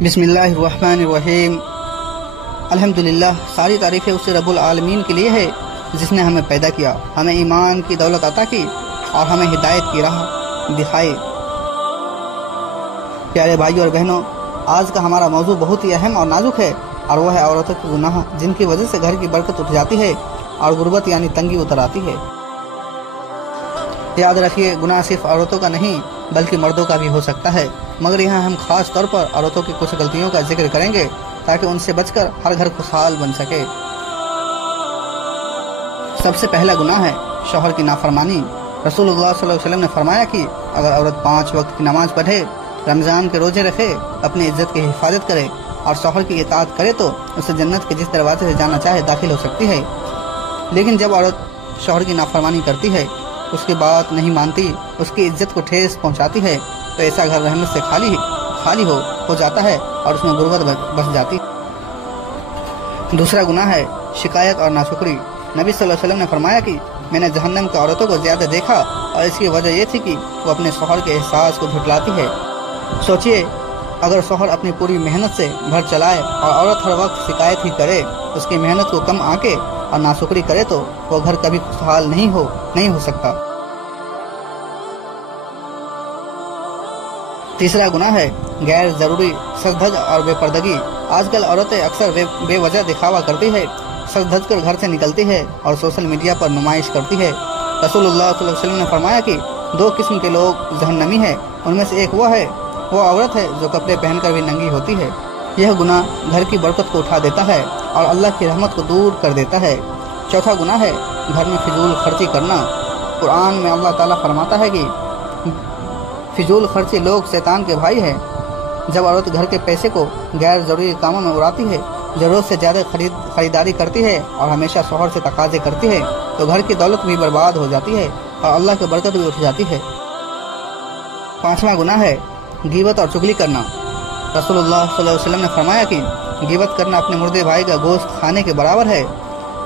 بسم اللہ الرحمن الرحیم۔ الحمدللہ، ساری تعریفیں اس رب العالمین کے لیے ہے جس نے ہمیں پیدا کیا، ہمیں ایمان کی دولت عطا کی اور ہمیں ہدایت کی راہ دکھائی۔ پیارے بھائیوں اور بہنوں، آج کا ہمارا موضوع بہت ہی اہم اور نازک ہے، اور وہ ہے عورتوں کے گناہ، جن کی وجہ سے گھر کی برکت اٹھ جاتی ہے اور غربت یعنی تنگی اتر آتی ہے۔ یاد رکھیے، گناہ صرف عورتوں کا نہیں بلکہ مردوں کا بھی ہو سکتا ہے، مگر یہاں ہم خاص طور پر عورتوں کی کچھ غلطیوں کا ذکر کریں گے تاکہ ان سے بچ کر ہر گھر خوشحال بن سکے۔ سب سے پہلا گناہ ہے شوہر کی نافرمانی۔ رسول اللہ صلی اللہ علیہ وسلم نے فرمایا کہ اگر عورت 5 وقت کی نماز پڑھے، رمضان کے روزے رکھے، اپنی عزت کی حفاظت کرے اور شوہر کی اطاعت کرے تو اسے جنت کے جس دروازے سے جانا چاہے داخل ہو سکتی ہے۔ لیکن جب عورت شوہر کی نافرمانی کرتی ہے، اس کی بات نہیں مانتی، اس کی عزت کو ٹھیس پہنچاتی ہے، تو ایسا گھر رحمت سے خالی ہو جاتا ہے اور اس میں غربت بس جاتی ہے۔ دوسرا گناہ ہے شکایت اور ناشکری۔ نبی صلی اللہ علیہ وسلم نے فرمایا کہ میں نے جہنم کے عورتوں کو زیادہ دیکھا اور اس کی وجہ یہ تھی کہ وہ اپنے شوہر کے احساس کو جھٹلاتی ہے۔ سوچئے، اگر شوہر اپنی پوری محنت سے گھر چلائے اور عورت ہر وقت شکایت ہی کرے، اس کی محنت کو کم آنکے اور ناشکری کرے تو وہ گھر کبھی خوشحال نہیں ہو سکتا۔ تیسرا گناہ ہے غیر ضروری سج دھج اور بے پردگی۔ آج کل عورتیں اکثر بے وجہ دکھاوا کرتی ہے، سج دھج کر گھر سے نکلتی ہے اور سوشل میڈیا پر نمائش کرتی ہے۔ رسول اللہ صلی اللہ علیہ وسلم نے فرمایا کہ 2 قسم کے لوگ جہنمی ہیں، ان میں سے ایک وہ عورت ہے جو کپڑے پہن کر بھی ننگی ہوتی ہے۔ یہ گناہ گھر کی برکت کو اٹھا دیتا ہے اور اللہ کی رحمت کو دور کر دیتا ہے۔ چوتھا گناہ ہے گھر میں فضول خرچی کرنا۔ قرآن میں اللہ تعالیٰ فرماتا ہے کہ فضول خرچی لوگ شیطان کے بھائی ہیں۔ جب عورت گھر کے پیسے کو غیر ضروری کاموں میں اڑاتی ہے، ضرورت سے زیادہ خریداری کرتی ہے اور ہمیشہ شوہر سے تقاضے کرتی ہے تو گھر کی دولت بھی برباد ہو جاتی ہے اور اللہ کی برکت بھی اٹھ جاتی ہے۔ 5واں گناہ ہے غیبت اور چغلی کرنا۔ رسول اللہ صلی اللہ علیہ وسلم نے فرمایا کہ غیبت کرنا اپنے مردے بھائی کا گوشت کھانے کے برابر ہے۔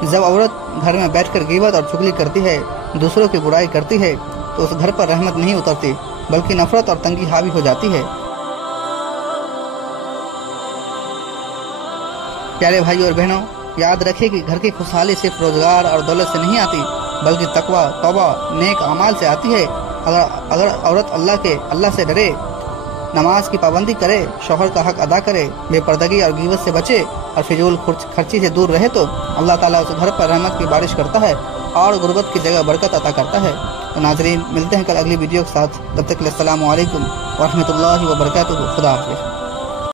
جب عورت گھر میں بیٹھ کر غیبت اور چغلی کرتی ہے، دوسروں کی برائی کرتی ہے، تو اس گھر پر رحمت نہیں اترتی بلکہ نفرت اور تنگی حاوی ہو جاتی ہے۔ پیارے بھائیوں اور بہنوں، یاد رکھیں کہ گھر کی خوشحالی صرف روزگار اور دولت سے نہیں آتی بلکہ تقوی، توبہ، نیک اعمال سے آتی ہے۔ اگر عورت اللہ سے ڈرے، نماز کی پابندی کرے، شوہر کا حق ادا کرے، بے پردگی اور غیبت سے بچے اور فضول خرچی سے دور رہے تو اللہ تعالیٰ اس گھر پر رحمت کی بارش کرتا ہے اور غربت کی جگہ برکت عطا کرتا ہے۔ تو ناظرین، ملتے ہیں کل اگلی ویڈیو کے ساتھ، تب تک السلام علیکم ورحمۃ اللہ وبرکاتہ۔ خدا حافظ۔